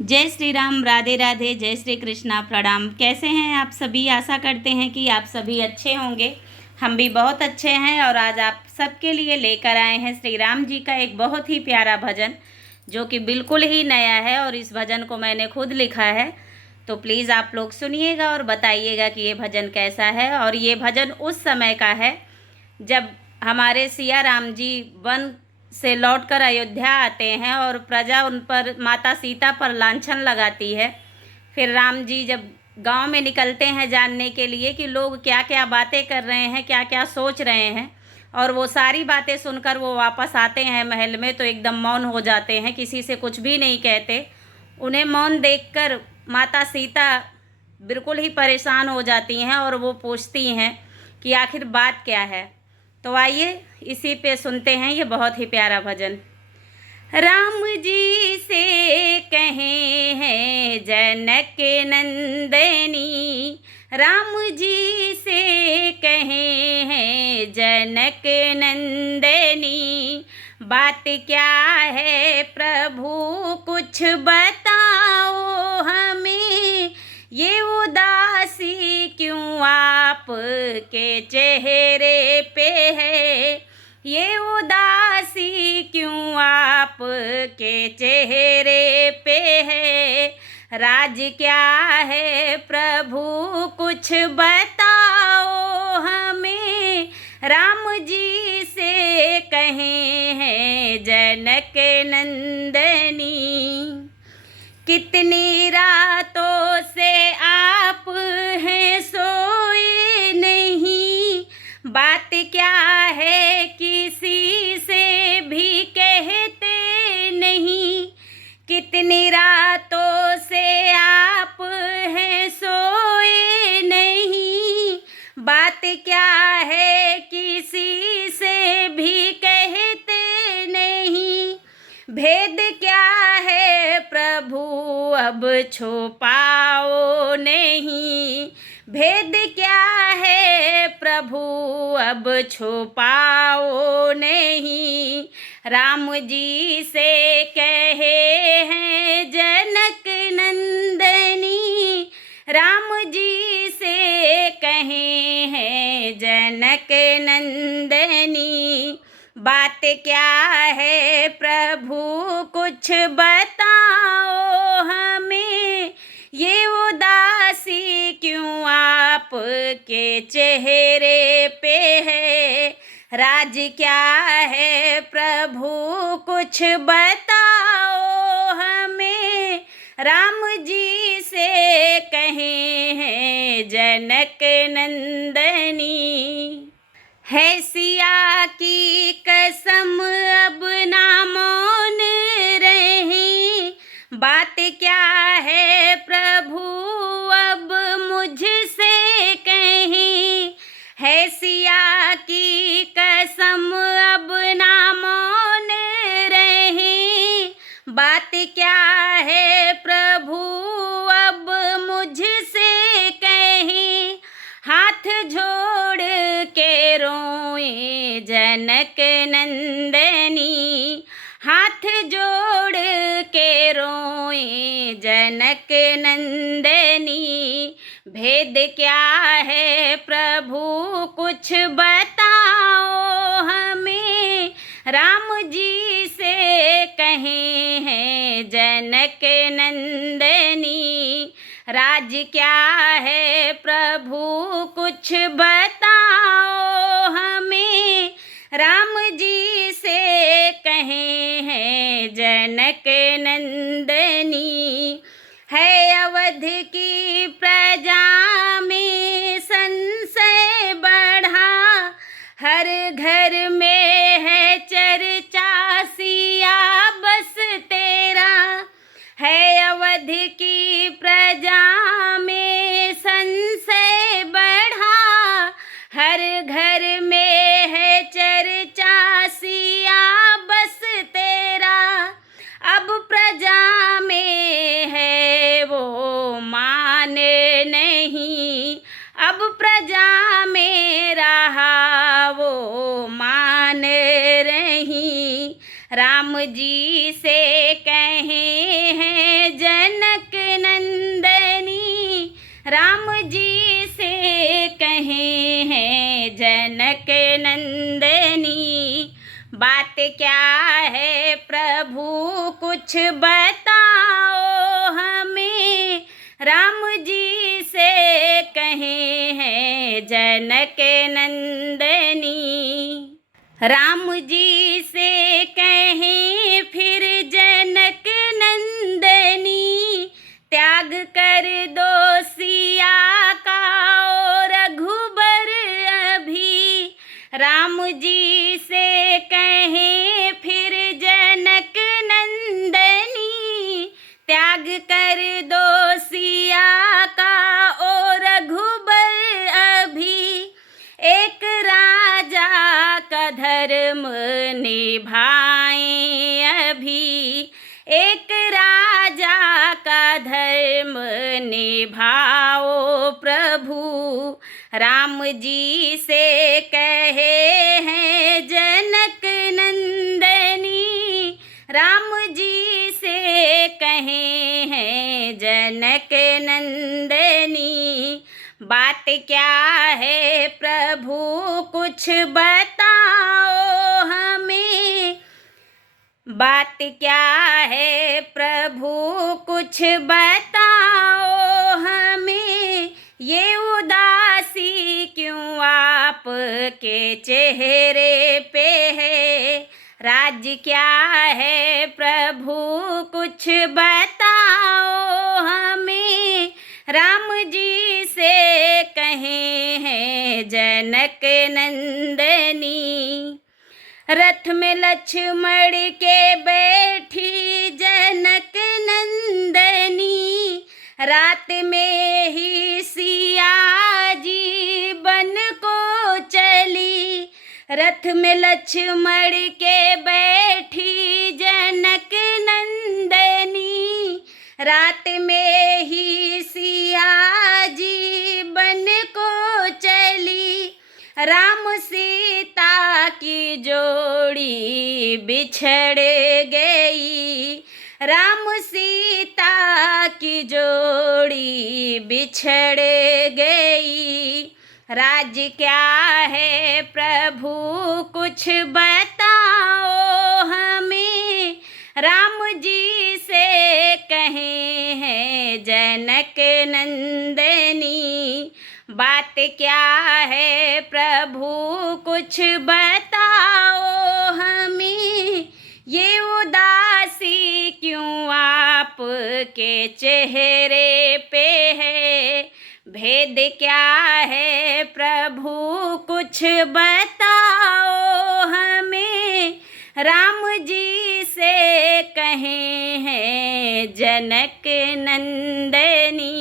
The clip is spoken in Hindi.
जय श्री राम, राधे राधे, जय श्री कृष्णा, प्रणाम। कैसे हैं आप सभी? आशा करते हैं कि आप सभी अच्छे होंगे। हम भी बहुत अच्छे हैं और आज आप सबके लिए लेकर आए हैं श्री राम जी का एक बहुत ही प्यारा भजन, जो कि बिल्कुल ही नया है और इस भजन को मैंने खुद लिखा है। तो प्लीज़ आप लोग सुनिएगा और बताइएगा कि ये भजन कैसा है। और ये भजन उस समय का है जब हमारे सिया राम जी वन से लौटकर अयोध्या आते हैं और प्रजा उन पर, माता सीता पर लांछन लगाती है। फिर राम जी जब गांव में निकलते हैं जानने के लिए कि लोग क्या क्या बातें कर रहे हैं, क्या क्या सोच रहे हैं, और वो सारी बातें सुनकर वो वापस आते हैं महल में, तो एकदम मौन हो जाते हैं, किसी से कुछ भी नहीं कहते। उन्हें मौन देखकर माता सीता बिल्कुल ही परेशान हो जाती हैं और वो पूछती हैं कि आखिर बात क्या है। तो आइए इसी पे सुनते हैं ये बहुत ही प्यारा भजन। राम जी से कहे हैं जनक नंदनी, राम जी से कहे हैं जनक नंदनी, बात क्या है प्रभु कुछ बताओ हमें, ये उदासी क्यों आप के चेहरे पे है, ये उदासी क्यों आप के चेहरे पे है, राज क्या है प्रभु कुछ बताओ हमें, राम जी से कहे हैं जनक नंदनी। कितनी रातों से आप हैं सोए नहीं, बात क्या है किसी से भी कहते नहीं, कितनी रातों से आप हैं सोए नहीं, बात क्या है किसी से भी कहते नहीं, भेद क्या है प्रभु अब छुपाओ नहीं, भेद क्या है प्रभु अब छुपाओ नहीं, राम जी से कहे हैं जनक नंदनी, राम जी से कहे हैं जनक नंदनी, बात क्या है प्रभु कुछ बताओ हमें, ये उदासी क्यों आप के चेहरे पे है, राज क्या है प्रभु कुछ बताओ हमें, राम जी से कहे हैं जनक नंदनी। है सिया की कसम अब ना मौन रहे, बात क्या है प्रभु अब मुझसे कहें, है सिया की कसम अब ना मौन रहे, बात क्या है प्रभु अब मुझसे कहें, हाथ जोड़ के रोए जनक नंदनी, हाथ जोड़ के रोए जनक नंदनी, भेद क्या है प्रभु कुछ बताओ हमें, राम जी से कहे हैं जनक नंदनी, राज क्या है प्रभु कुछ बताओ हमें, राम जी से कहे हैं जनक नंदनी, है अवध की प्रजा में संशय बढ़ा, हर घर में है चर्चा सिया बस तेरा, है अवध की प्रजा में संशय बढ़ा, हर घर में है चर्चा सिया बस तेरा, अब प्रजा में है वो मान नहीं, अब प्रजा में रहा वो मान रही, राम जी से कहे हैं जन बताओ हमें, राम जी से कहे हैं जनक नंदनी। राम जी से कहें फिर जनक नंदनी, त्याग कर दो सिया का और रघुबर अभी। राम जी से कहें फिर जनक नंदनी, त्याग कर दो सिया का और रघुबर अभी। एक राजा का धर्म निभाएं अभी, एक राजा का धर्म निभाओ प्रभु। राम जी से कहे हैं जनक नंदनी, राम जी से कहे हैं जनक नंदनी। बात क्या है प्रभु कुछ बताओ हमें, बात क्या है प्रभु कुछ बताओ हमें। ये उदासी क्यों आपके चेहरे पे है, राज क्या है प्रभु कुछ बताओ हमें। राम जी से कहे हैं जनक नंदनी, रथ में लक्ष्मण के बैठी जनक नंदनी। रात में ही सिया जी बन को चली, रथ में लक्ष्मण के बैठी जनक नंदनी। रात में ही सिया जी बन को चली, राम सीता की जोड़ी बिछड़ गई, राम सीता की जोड़ी बिछड़ गई। राज क्या है प्रभु कुछ बताओ हमें, राम जी से कहे हैं जनक नंदनी। बात क्या है प्रभु कुछ बताओ हमें, ये उदासी क्यों आपके चेहरे पे है। भेद क्या है प्रभु कुछ बताओ हमें, राम जी से कहे हैं जनक नंदनी।